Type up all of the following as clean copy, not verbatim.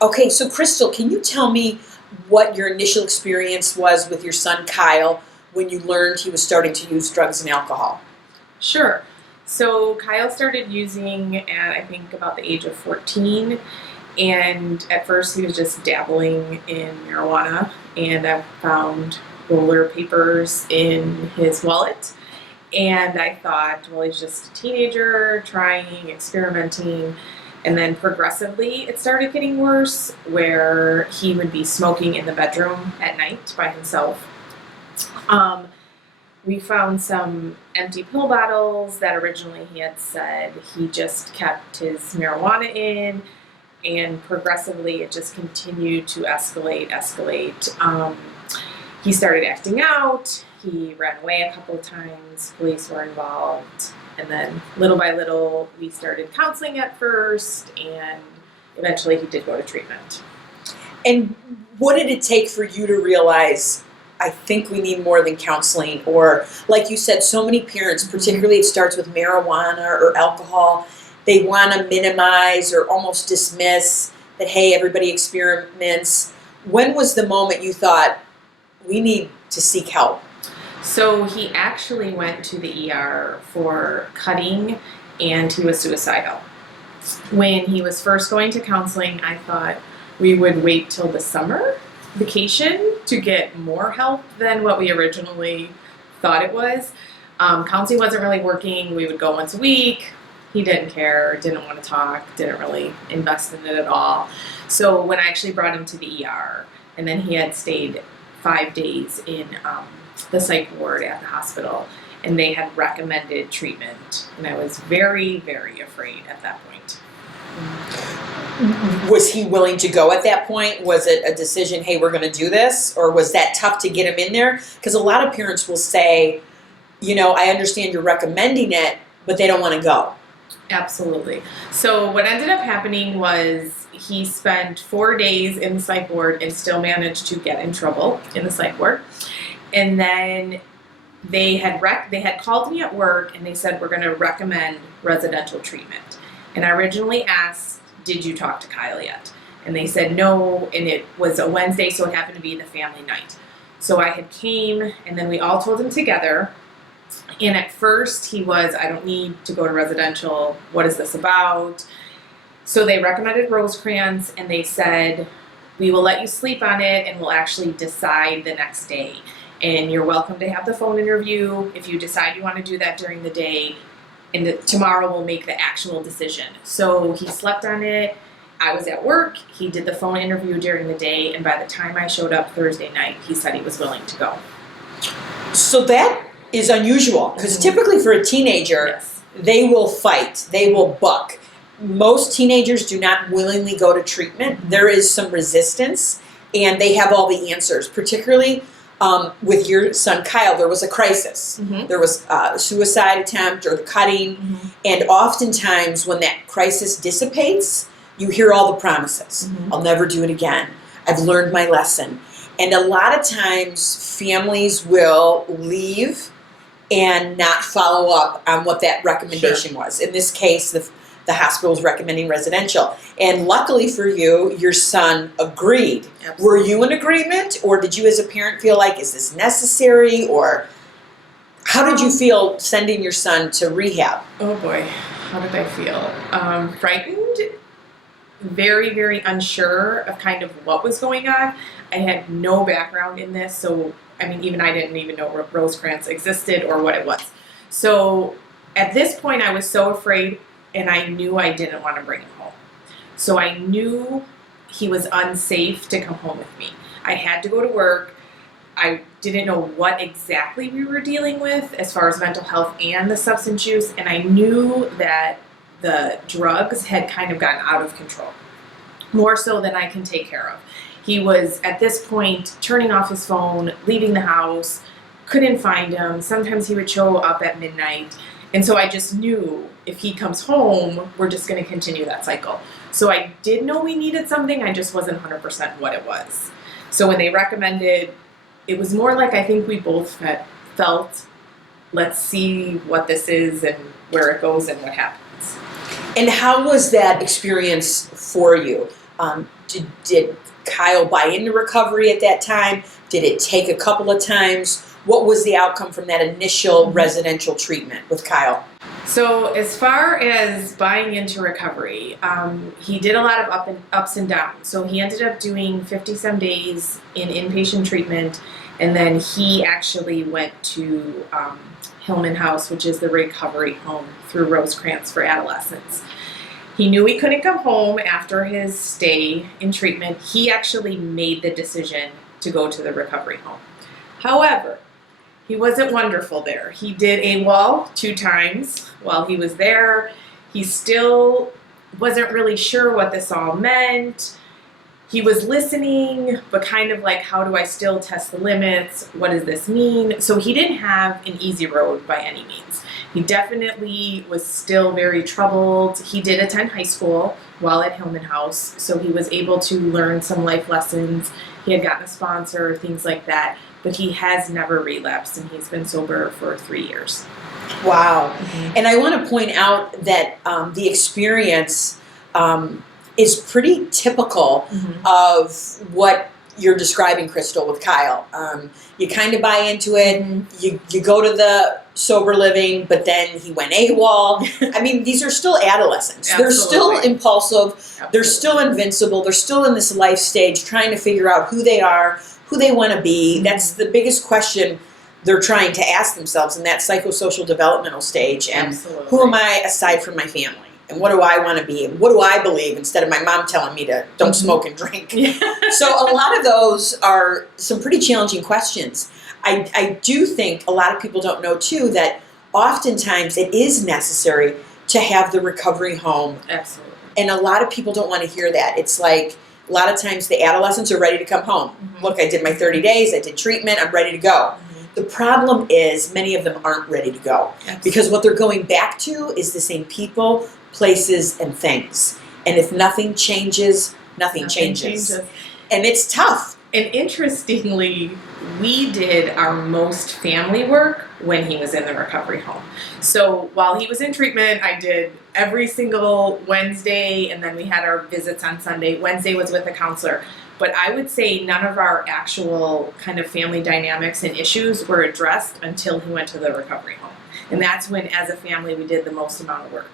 Okay, so Crystal, can you tell me what your initial experience was with your son Kyle when you learned he was starting to use drugs and alcohol? Sure. So Kyle started using at I think about the age of 14, and at first he was just dabbling in marijuana, and I found roller papers in his wallet, and I thought, well, he's just a teenager trying, experimenting. And then progressively it started getting worse, where he would be smoking in the bedroom at night by himself. Um, we found some empty pill bottles that originally he had said he just kept his marijuana in, and progressively it just continued to escalate. He started acting out. He ran away a couple of times. Police were involved. And then little by little, we started counseling at first, and eventually he did go to treatment. And what did it take for you to realize, I think we need more than counseling? Or, like you said, so many parents, particularly it starts with marijuana or alcohol, they want to minimize or almost dismiss that, hey, everybody experiments. When was the moment you thought, we need to seek help? So he actually went to the ER for cutting, and he was suicidal. When he was first going to counseling, I thought we would wait till the summer vacation to get more help than what we originally thought it was. Counseling wasn't really working. We would go once a week. He didn't care, didn't want to talk, didn't really invest in it at all. So when I actually brought him to the ER, and then he had stayed 5 days in the psych ward at the hospital, and they had recommended treatment, and I was very, very afraid at that point. Was he willing to go at that point? Was it a decision, hey, we're going to do this? Or was that tough to get him in there? Because a lot of parents will say, I understand you're recommending it, but they don't want to go. Absolutely. So what ended up happening was he spent 4 days in the psych ward and still managed to get in trouble in the psych ward. And then they had called me at work, and they said, we're going to recommend residential treatment. And I originally asked, did you talk to Kyle yet? And they said no, and it was a Wednesday, so it happened to be the family night. So I had came, and then we all told him together. And at first he was, I don't need to go to residential. What is this about? So they recommended Rosecrans, and they said, we will let you sleep on it, and we'll actually decide the next day. And you're welcome to have the phone interview if you decide you want to do that during the day. And tomorrow we'll make the actual decision. So he slept on it. I was at work. He did the phone interview during the day. And by the time I showed up Thursday night, he said he was willing to go. So that is unusual, because typically for a teenager, Yes. they will fight, they will buck. Most teenagers do not willingly go to treatment. There is some resistance, and they have all the answers, particularly with your son Kyle. There was a crisis. There was a suicide attempt or the cutting, and oftentimes when that crisis dissipates, you hear all the promises. I'll never do it again. I've learned my lesson. And a lot of times families will leave and not follow up on what that recommendation was. In this case, the hospital was recommending residential. And luckily for you, your son agreed. Absolutely. Were you in agreement, or did you as a parent feel like, is this necessary? Or how did you feel sending your son to rehab? Oh boy, how did I feel? Frightened, very, very unsure of kind of what was going on. I had no background in this, so even I didn't even know Rosecrans existed or what it was. So at this point, I was so afraid, and I knew I didn't want to bring him home. So I knew he was unsafe to come home with me. I had to go to work. I didn't know what exactly we were dealing with as far as mental health and the substance use, and I knew that the drugs had kind of gotten out of control, more so than I can take care of. He was, at this point, turning off his phone, leaving the house, couldn't find him. Sometimes he would show up at midnight. And so I just knew if he comes home, we're just going to continue that cycle. So I did know we needed something. I just wasn't 100% what it was. So when they recommended, it was more like I think we both had felt, let's see what this is and where it goes and what happens. And how was that experience for you? Did Kyle buy into recovery at that time? Did it take a couple of times? What was the outcome from that initial residential treatment with Kyle? So as far as buying into recovery, he did a lot of ups and downs. So he ended up doing 50-some days in inpatient treatment, and then he actually went to Hillman House, which is the recovery home through Rosecrans for adolescents. He knew he couldn't come home after his stay in treatment. He actually made the decision to go to the recovery home. However, he wasn't wonderful there. He did AWOL 2 times while he was there. He still wasn't really sure what this all meant. He was listening, but kind of like, how do I still test the limits? What does this mean? So he didn't have an easy road by any means. He definitely was still very troubled. He did attend high school while at Hillman House, so he was able to learn some life lessons. He had gotten a sponsor, things like that, but he has never relapsed, and he's been sober for 3 years. Wow. And I want to point out that the experience is pretty typical of what you're describing, Crystal, with Kyle. You kind of buy into it. You go to the sober living, but then he went AWOL. I mean, these are still adolescents. Absolutely. They're still impulsive. Absolutely. They're still invincible. They're still in this life stage trying to figure out who they are, who they want to be. That's the biggest question they're trying to ask themselves in that psychosocial developmental stage. And Absolutely. who am I aside from my family? And what do I want to be? And what do I believe instead of my mom telling me to don't smoke and drink? So a lot of those are some pretty challenging questions. I do think a lot of people don't know, too, that oftentimes it is necessary to have the recovery home. Absolutely. And a lot of people don't want to hear that. It's like a lot of times the adolescents are ready to come home. Look, I did my 30 days. I did treatment. I'm ready to go. The problem is many of them aren't ready to go. Absolutely. Because what they're going back to is the same people, places, and things. And if nothing changes, nothing changes. And it's tough. And interestingly, we did our most family work when he was in the recovery home. So while he was in treatment, I did every single Wednesday, and then we had our visits on Sunday. Wednesday was with a counselor. But I would say none of our actual kind of family dynamics and issues were addressed until he went to the recovery home. And that's when, as a family, we did the most amount of work.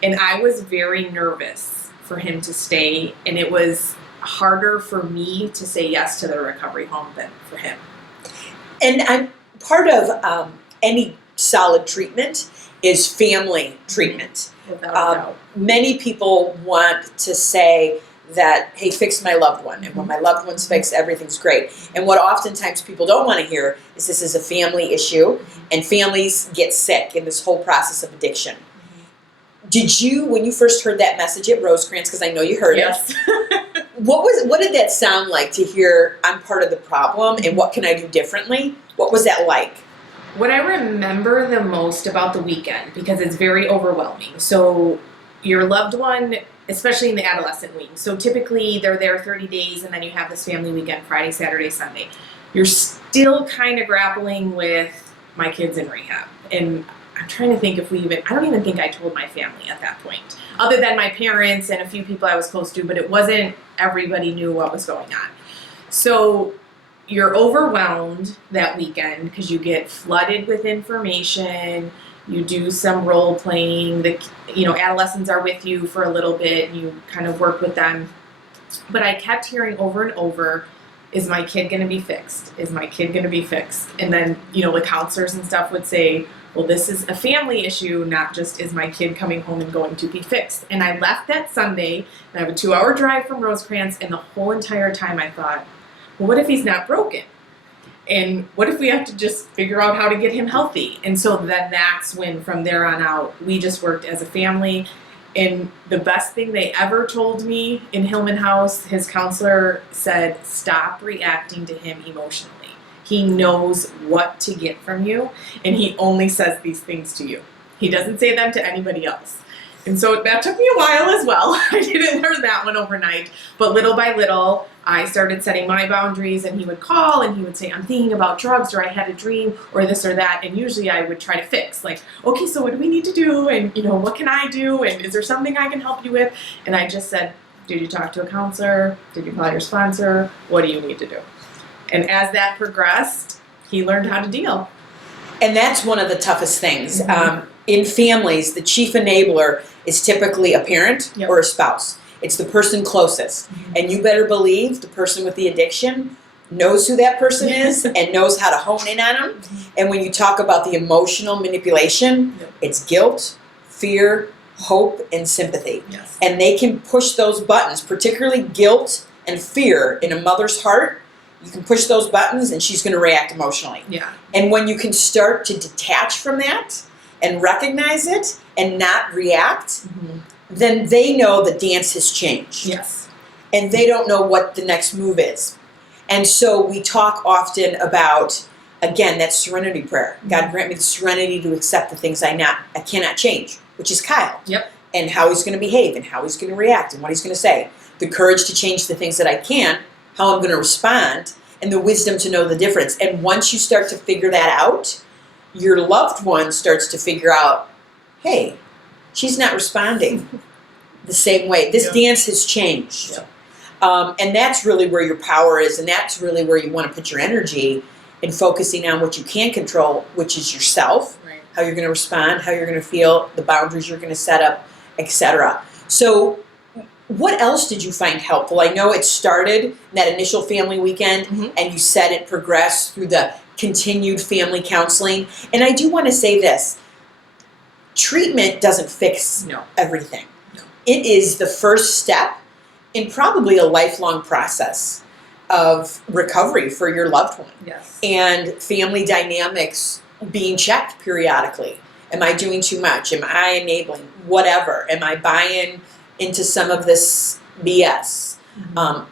And I was very nervous for him to stay, and it was harder for me to say yes to the recovery home than for him. And I'm part of any solid treatment is family treatment. Without a doubt. Many people want to say that, hey, fix my loved one. And when my loved one's fixed, everything's great. And what oftentimes people don't want to hear is this is a family issue, and families get sick in this whole process of addiction. Did you, when you first heard that message at Rosecrans, because I know you heard it, what did that sound like to hear I'm part of the problem and what can I do differently? What was that like? What I remember the most about the weekend, because it's very overwhelming. So your loved one, especially in the adolescent wing, so typically they're there 30 days and then you have this family weekend, Friday, Saturday, Sunday. You're still kind of grappling with my kids in rehab. And I'm trying to think if I don't even think I told my family at that point, other than my parents and a few people I was close to, but it wasn't everybody knew what was going on. So you're overwhelmed that weekend because you get flooded with information. You do some role playing. Adolescents are with you for a little bit and you kind of work with them. But I kept hearing over and over, is my kid going to be fixed? Is my kid going to be fixed? And then, the counselors and stuff would say, well, this is a family issue, not just is my kid coming home and going to be fixed. And I left that Sunday, and I have a 2-hour drive from Rosecrans, and the whole entire time I thought, well, what if he's not broken? And what if we have to just figure out how to get him healthy? And so then that's when, from there on out, we just worked as a family. And the best thing they ever told me in Hillman House, his counselor said, stop reacting to him emotionally. He knows what to get from you, and he only says these things to you. He doesn't say them to anybody else. And so that took me a while as well. I didn't learn that one overnight. But little by little, I started setting my boundaries, and he would call and he would say, I'm thinking about drugs, or I had a dream, or this or that. And usually I would try to fix, like, okay, so what do we need to do? And, what can I do? And is there something I can help you with? And I just said, Did you talk to a counselor? Did you call your sponsor? What do you need to do? And as that progressed, he learned how to deal. And that's one of the toughest things. Mhm. In families, the chief enabler is typically a parent Yep. or a spouse. It's the person closest. Mhm. And you better believe the person with the addiction knows who that person is and knows how to hone in on them. And when you talk about the emotional manipulation, Yep. it's guilt, fear, hope, and sympathy. Yes. And they can push those buttons, particularly guilt and fear in a mother's heart. You can push those buttons and she's going to react emotionally. Yeah. And when you can start to detach from that and recognize it and not react, then they know the dance has changed. Yes. And they don't know what the next move is. And so we talk often about, again, that serenity prayer. God grant me the serenity to accept the things I cannot change, which is Kyle. Yep. And how he's going to behave and how he's going to react and what he's going to say. The courage to change the things that I can, how I'm going to respond, and the wisdom to know the difference. And once you start to figure that out, your loved one starts to figure out, hey, she's not responding the same way. This dance has changed. Yep. And that's really where your power is, and that's really where you want to put your energy in focusing on what you can control, which is yourself, Right. how you're going to respond, how you're going to feel, the boundaries you're going to set up, etc. So what else did you find helpful? I know it started in that initial family weekend, Mhm. and you said it progressed through the continued family counseling. And I do want to say this. Treatment doesn't fix No. everything. No. It is the first step in probably a lifelong process of recovery for your loved one. Yes. And family dynamics being checked periodically. Am I doing too much? Am I enabling? Whatever. Am I buying into some of this BS?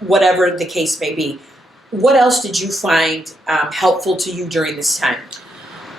Whatever the case may be. What else did you find helpful to you during this time?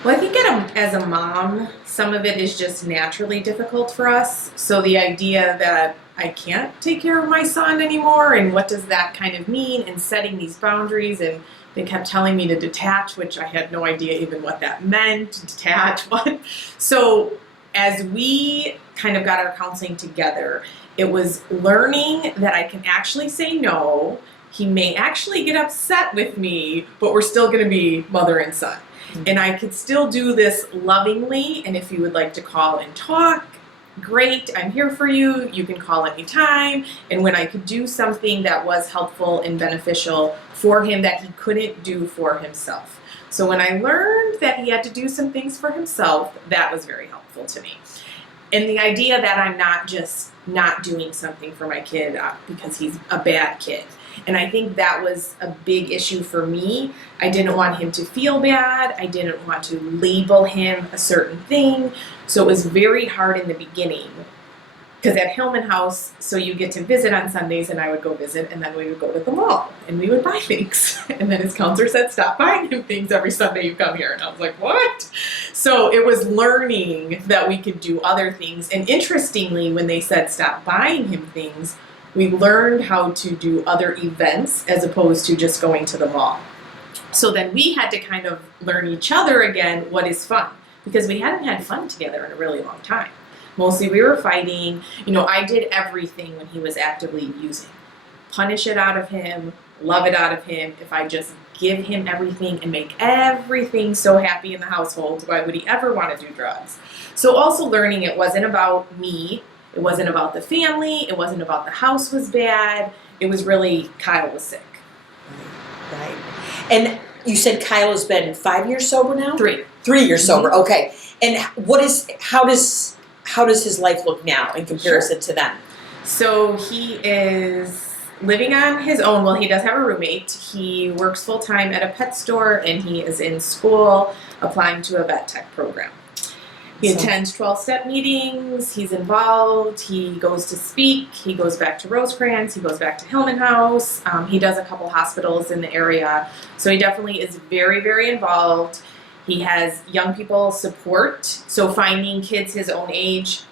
Well, I think as a mom, some of it is just naturally difficult for us. So the idea that I can't take care of my son anymore, and what does that kind of mean, and setting these boundaries, and they kept telling me to detach, which I had no idea even what that meant, detach, what. So as we kind of got our counseling together, it was learning that I can actually say no. He may actually get upset with me, but we're still going to be mother and son. And I could still do this lovingly, and if you would like to call and talk, great, I'm here for you. You can call anytime. And when I could do something that was helpful and beneficial for him that he couldn't do for himself. So when I learned that he had to do some things for himself, that was very helpful to me. And the idea that I'm not just not doing something for my kid because he's a bad kid. And I think that was a big issue for me. I didn't want him to feel bad. I didn't want to label him a certain thing. So it was very hard in the beginning. Because at Hillman House, so you get to visit on Sundays, and I would go visit, and then we would go to the mall, and we would buy things. And then his counselor said, stop buying him things every Sunday you come here. And I was like, what? So it was learning that we could do other things. And interestingly, when they said stop buying him things, we learned how to do other events as opposed to just going to the mall. So then we had to kind of learn each other again what is fun, because we hadn't had fun together in a really long time. Mostly we were fighting. I did everything when he was actively using. Punish it out of him, love it out of him. If I just give him everything and make everything so happy in the household, why would he ever want to do drugs? So also learning it wasn't about me. It wasn't about the family. It wasn't about the house was bad. It was really Kyle was sick. Right. And you said Kyle has been 5 years sober now? 3. 3 years sober. Okay. And how does his life look now in comparison to then? So he is living on his own. Well, he does have a roommate. He works full time at a pet store, and he is in school applying to a vet tech program. He attends 12-step meetings, he's involved, he goes to speak, he goes back to Rosecrans, he goes back to Hillman House, he does a couple hospitals in the area, so he definitely is very, very involved. He has young people support, so finding kids his own age.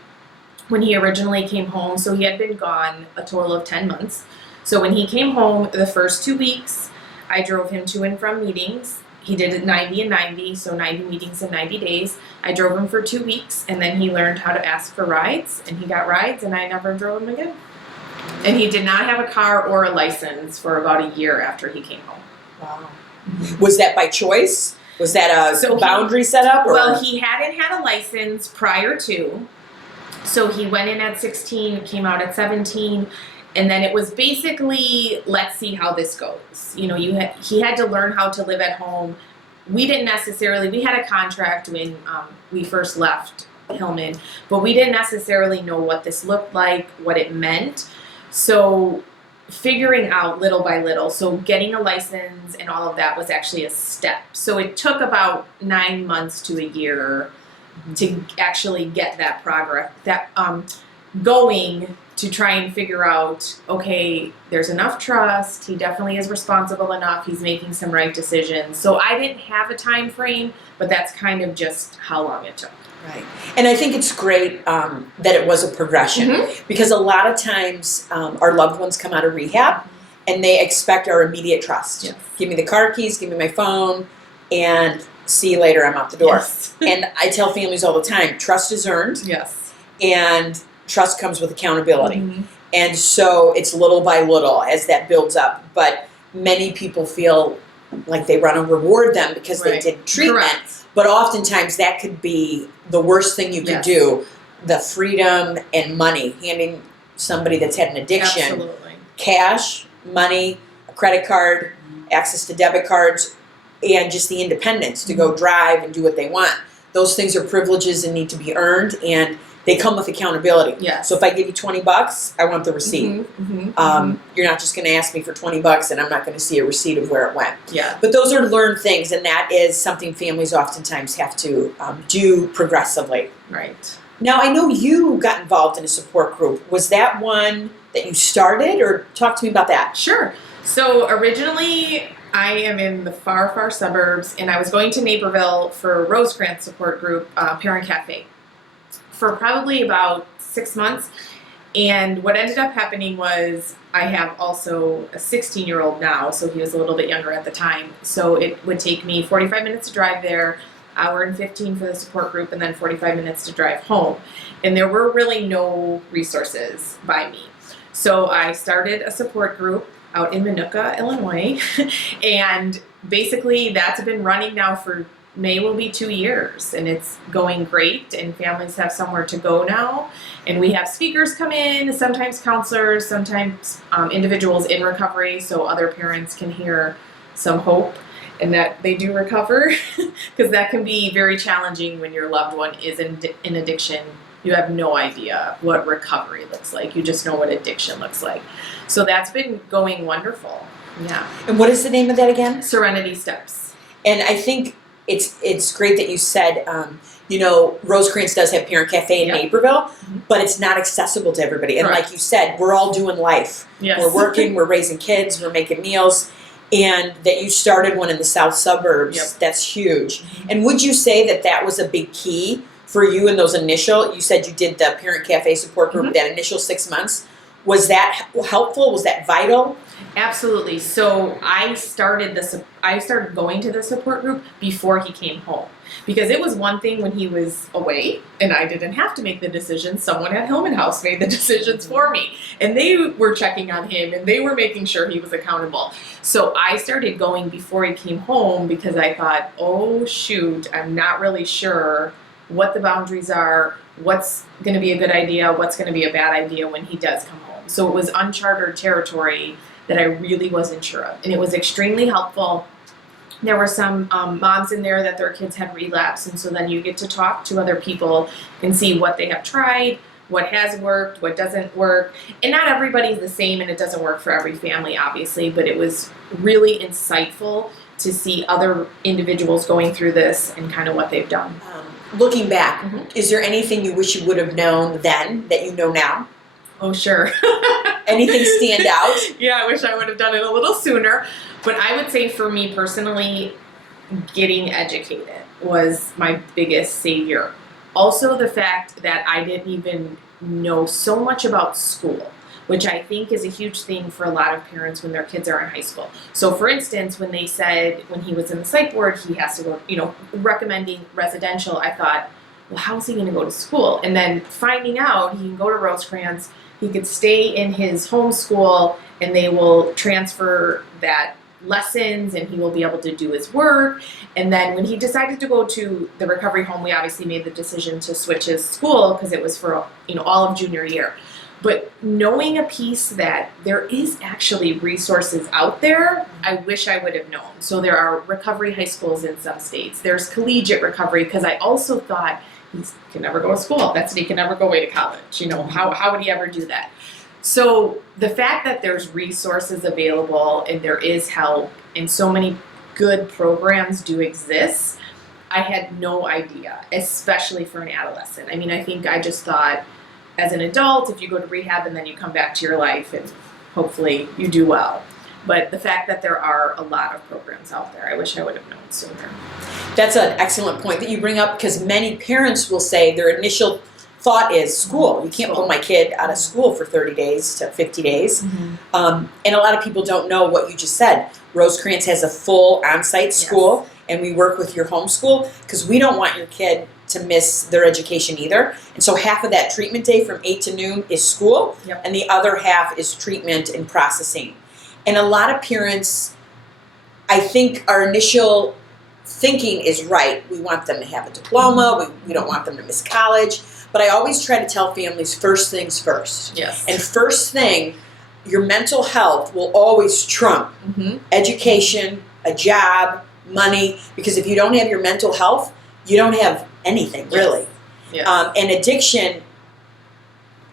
When he originally came home, so he had been gone a total of 10 months, so when he came home the first 2 weeks, I drove him to and from meetings. He did it 90 and 90, so 90 meetings in 90 days. I drove him for 2 weeks, and then he learned how to ask for rides, and he got rides, and I never drove him again. And he did not have a car or a license for about a year after he came home. Wow. Was that by choice? Was that a boundary set up? Or? Well, he hadn't had a license prior to. So he went in at 16, came out at 17. And then it was basically, let's see how this goes. You know, he had to learn how to live at home. We didn't necessarily, we had a contract when we first left Hillman, but we didn't necessarily know what this looked like, what it meant. So figuring out little by little, so getting a license and all of that was actually a step. So it took about 9 months to a year to actually get that progress, that going to try and figure out, okay, there's enough trust, he definitely is responsible enough, he's making some right decisions. So I didn't have a time frame, but that's kind of just how long it took. Right. And I think it's great that it was a progression because a lot of times our loved ones come out of rehab and they expect our immediate trust. Yes. Give me the car keys, give me my phone, and see you later, I'm out the door. Yes. And I tell families all the time, trust is earned. Yes. And trust comes with accountability. Mm-hmm. And so it's little by little as that builds up. But many people feel like they want to reward them because they did treatment. Correct. But oftentimes that could be the worst thing you could do. The freedom and money, handing somebody that's had an addiction, Absolutely. cash, money, a credit card, access to debit cards, and just the independence to go drive and do what they want. Those things are privileges and need to be earned, and they come with accountability. Yes. So if I give you $20, I want the receipt. You're not just going to ask me for $20 and I'm not going to see a receipt of where it went. Yeah. But those are learned things, and that is something families oftentimes have to do progressively. Right. Now, I know you got involved in a support group. Was that one that you started, or talk to me about that? Sure. So originally, I am in the far, far suburbs, and I was going to Naperville for Rosecrans support group, Parent Cafe, for probably about 6 months. And what ended up happening was I have also a 16-year-old now, so he was a little bit younger at the time. So it would take me 45 minutes to drive there, hour and 15 for the support group, and then 45 minutes to drive home. And there were really no resources by me. So I started a support group out in Minooka, Illinois, and basically that's been running now for May will be 2 years, and it's going great, and families have somewhere to go now, and we have speakers come in, sometimes counselors, sometimes individuals in recovery, so other parents can hear some hope and that they do recover, because that can be very challenging when your loved one is in addiction. You have no idea what recovery looks like. You just know what addiction looks like. So that's been going wonderful. Yeah. And what is the name of that again? Serenity Steps. And I think it's great that you said, Rosecrans does have Parent Cafe in Naperville, but it's not accessible to everybody. And like you said, we're all doing life. Yes. We're working, we're raising kids, we're making meals. And that you started one in the south suburbs, that's huge. And would you say that that was a big key for you in those initial, you said you did the Parent Cafe support group, that initial 6 months. Was that helpful? Was that vital? Absolutely. So I started going to the support group before he came home, because it was one thing when he was away and I didn't have to make the decisions. Someone at Hillman House made the decisions for me, and they were checking on him and they were making sure he was accountable. So I started going before he came home because I thought, oh shoot, I'm not really sure what the boundaries are, what's going to be a good idea, what's going to be a bad idea when he does come home. So it was uncharted territory that I really wasn't sure of, and it was extremely helpful. There were some moms in there that their kids had relapsed, and so then you get to talk to other people and see what they have tried, what has worked, what doesn't work. And not everybody's the same, and it doesn't work for every family, obviously, but it was really insightful to see other individuals going through this and kind of what they've done. Looking back, is there anything you wish you would have known then that you know now? Oh, sure. Anything stand out? Yeah, I wish I would have done it a little sooner. But I would say for me personally, getting educated was my biggest savior. Also the fact that I didn't even know so much about school, which I think is a huge thing for a lot of parents when their kids are in high school. So for instance, when they said when he was in the psych ward, he has to go, recommending residential, I thought, well, how is he going to go to school? And then finding out he can go to Rosecrans, he could stay in his homeschool and they will transfer that lessons and he will be able to do his work. And then when he decided to go to the recovery home, we obviously made the decision to switch his school because it was for, you know, all of junior year. But knowing a piece that there is actually resources out there, I wish I would have known. So there are recovery high schools in some states. There's collegiate recovery, because I also thought he can never go to school. That's it, he can never go away to college. You know, how would he ever do that? So the fact that there's resources available and there is help and so many good programs do exist, I had no idea, especially for an adolescent. I mean, I think I just thought, as an adult, if you go to rehab and then you come back to your life and hopefully you do well. But the fact that there are a lot of programs out there, I wish I would have known sooner. That's an excellent point that you bring up, because many parents will say their initial thought is school. You can't pull my kid out of school for 30 days to 50 days. And a lot of people don't know what you just said. Rosecrans has a full on-site school, and we work with your homeschool because we don't want your kid to miss their education either. And so half of that treatment day from 8 to noon is school, and the other half is treatment and processing. And a lot of parents, I think our initial thinking is right. We want them to have a diploma. We don't want them to miss college. But I always try to tell families first things first. Yes. And first thing, your mental health will always trump education, a job, money, because if you don't have your mental health, you don't have anything, really. Yes. And addiction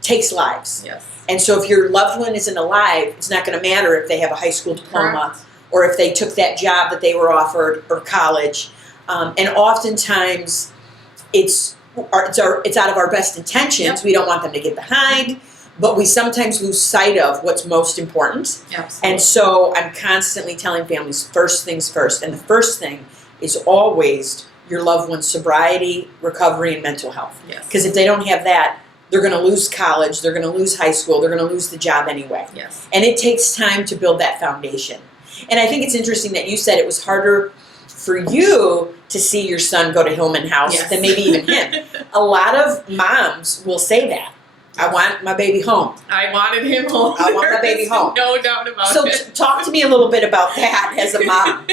takes lives. Yes. And so if your loved one isn't alive, it's not going to matter if they have a high school diploma or if they took that job that they were offered or college. And oftentimes it's out of our best intentions. We don't want them to get behind, but we sometimes lose sight of what's most important. Absolutely. And so I'm constantly telling families first things first. And the first thing is always your loved one's sobriety, recovery, and mental health. Yes. Because if they don't have that, they're going to lose college, they're going to lose high school, they're going to lose the job anyway. Yes. And it takes time to build that foundation. And I think it's interesting that you said it was harder for you to see your son go to Hillman House than maybe even him. A lot of moms will say that. I want my baby home. I wanted him home. I want my baby home. No doubt about it. So talk to me a little bit about that as a mom.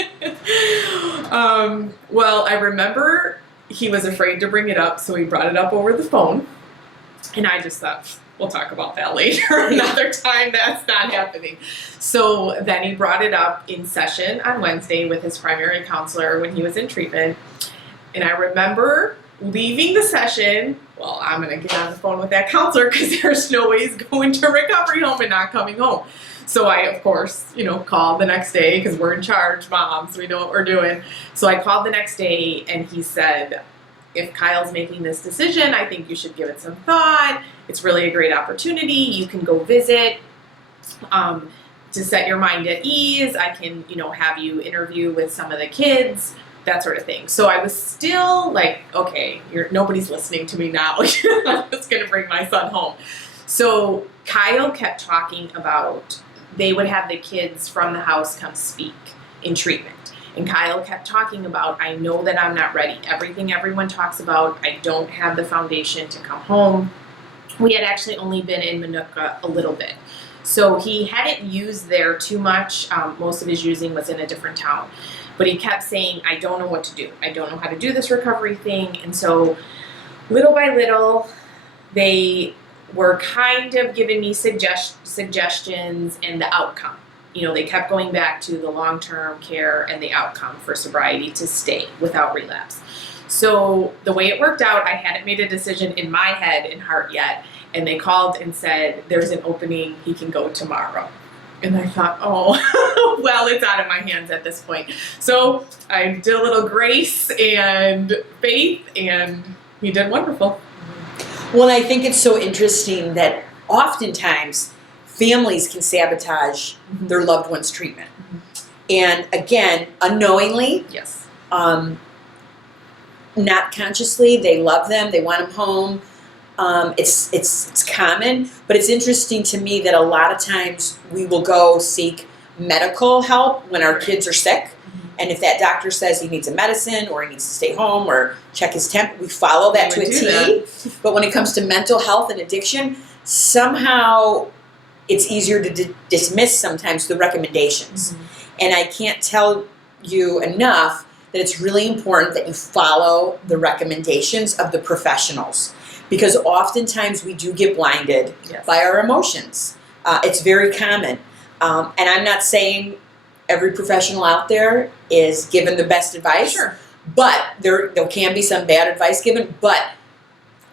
Well, I remember he was afraid to bring it up, so he brought it up over the phone. And I just thought, we'll talk about that later. Another time. That's not happening. So then he brought it up in session on Wednesday with his primary counselor when he was in treatment. And I remember leaving the session. Well, I'm going to get on the phone with that counselor because there's no way he's going to recovery home and not coming home. So I, of course, called the next day because we're in charge, moms. We know what we're doing. So I called the next day and he said, if Kyle's making this decision, I think you should give it some thought. It's really a great opportunity. You can go visit to set your mind at ease. I can, have you interview with some of the kids, that sort of thing. So I was still like, okay, nobody's listening to me now. I'm just going to bring my son home. So Kyle kept talking about they would have the kids from the house come speak in treatment. And Kyle kept talking about, I know that I'm not ready. Everything everyone talks about, I don't have the foundation to come home. We had actually only been in Minooka a little bit. So he hadn't used there too much. Most of his using was in a different town. But he kept saying, I don't know what to do. I don't know how to do this recovery thing. And so little by little, they were kind of giving me suggestions and the outcome. They kept going back to the long-term care and the outcome for sobriety to stay without relapse. So the way it worked out, I hadn't made a decision in my head and heart yet. And they called and said, there's an opening, he can go tomorrow. And I thought, oh, well, it's out of my hands at this point. So I did a little grace and faith, and he did wonderful. Well, I think it's so interesting that oftentimes families can sabotage their loved one's treatment. And again, unknowingly, yes, not consciously, they love them, they want them home. It's common, but it's interesting to me that a lot of times we will go seek medical help when our kids are sick. And if that doctor says he needs a medicine or he needs to stay home or check his temp, we follow that to a T. But when it comes to mental health and addiction, somehow it's easier to dismiss sometimes the recommendations. And I can't tell you enough that it's really important that you follow the recommendations of the professionals, because oftentimes we do get blinded by our emotions. It's very common. And I'm not saying every professional out there is given the best advice, Sure. but there can be some bad advice given, but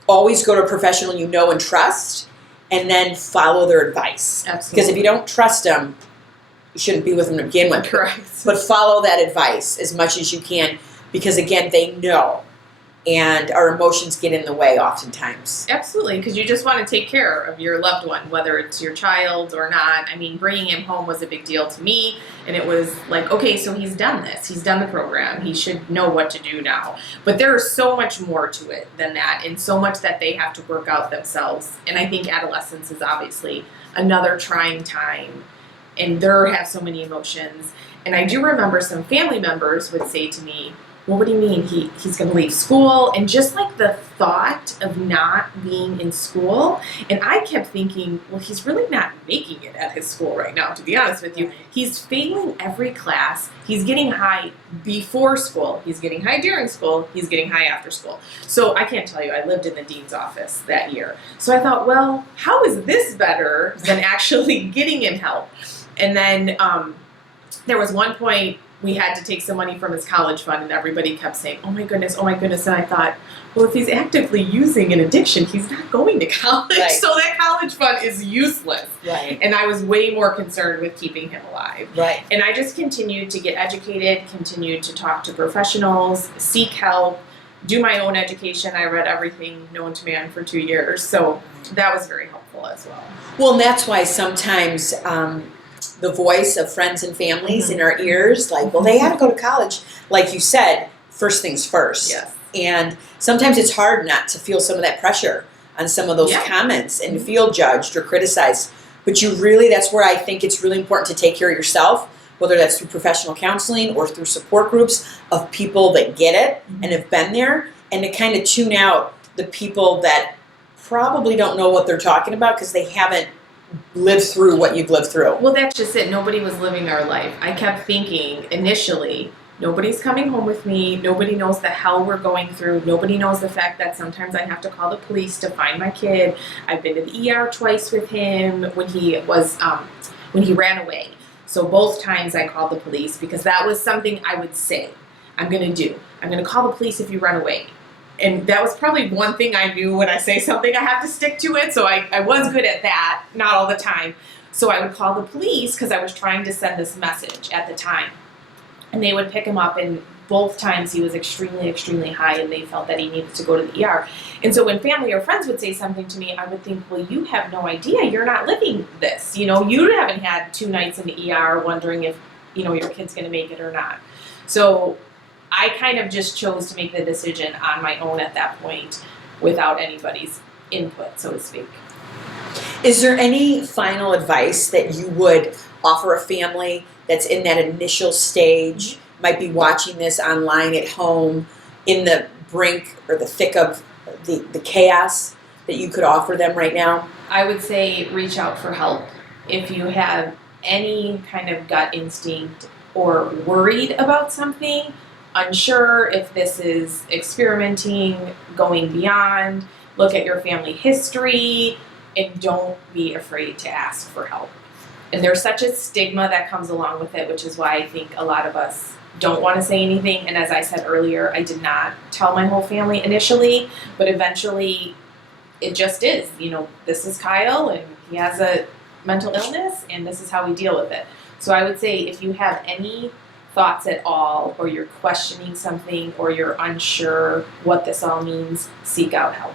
always go to a professional you know and trust, and then follow their advice. Absolutely. Because if you don't trust them, you shouldn't be with them to begin with. Correct. But follow that advice as much as you can, because again, they know, and our emotions get in the way oftentimes. Absolutely, because you just want to take care of your loved one, whether it's your child or not. I mean, bringing him home was a big deal to me, and it was like, okay, so he's done this. He's done the program. He should know what to do now. But there is so much more to it than that, and so much that they have to work out themselves. And I think adolescence is obviously another trying time, and they have so many emotions. And I do remember some family members would say to me, well, what do you mean he's going to leave school? And just like the thought of not being in school. And I kept thinking, well, he's really not making it at his school right now, to be honest with you. He's failing every class. He's getting high before school. He's getting high during school. He's getting high after school. So I can't tell you, I lived in the dean's office that year. So I thought, well, how is this better than actually getting him help? And then there was one point we had to take some money from his college fund, and everybody kept saying, oh my goodness, oh my goodness. And I thought, well, if he's actively using an addiction, he's not going to college. Right. So that college fund is useless. Right. And I was way more concerned with keeping him alive. Right. And I just continued to get educated, continued to talk to professionals, seek help, do my own education. I read everything known to man for 2 years. So that was very helpful as well. Well, and that's why sometimes the voice of friends and families in our ears, like, well, they had to go to college. Like you said, first things first. Yes. And sometimes it's hard not to feel some of that pressure on some of those comments and to feel judged or criticized. But you really, that's where I think it's really important to take care of yourself, whether that's through professional counseling or through support groups of people that get it and have been there, and to kind of tune out the people that probably don't know what they're talking about because they haven't lived through what you've lived through. Well, that's just it. Nobody was living our life. I kept thinking initially, nobody's coming home with me. Nobody knows the hell we're going through. Nobody knows the fact that sometimes I have to call the police to find my kid. I've been to the ER twice with him when he ran away. So both times I called the police because that was something I would say, I'm going to do. I'm going to call the police if you run away. And that was probably one thing I knew when I say something, I have to stick to it. So I was good at that, not all the time. So I would call the police because I was trying to send this message at the time. And they would pick him up, and both times he was extremely, extremely high, and they felt that he needed to go to the ER. And so when family or friends would say something to me, I would think, well, you have no idea. You're not living this. You know, you haven't had 2 nights in the ER wondering if, you know, your kid's going to make it or not. So I kind of just chose to make the decision on my own at that point without anybody's input, so to speak. Is there any final advice that you would offer a family that's in that initial stage, might be watching this online at home, in the brink or the thick of the chaos, that you could offer them right now? I would say reach out for help. If you have any kind of gut instinct or worried about something, unsure if this is experimenting, going beyond, look at your family history, and don't be afraid to ask for help. And there's such a stigma that comes along with it, which is why I think a lot of us don't want to say anything. And as I said earlier, I did not tell my whole family initially, but eventually it just is. You know, this is Kyle, and he has a mental illness, and this is how we deal with it. So I would say if you have any thoughts at all, or you're questioning something, or you're unsure what this all means, seek out help.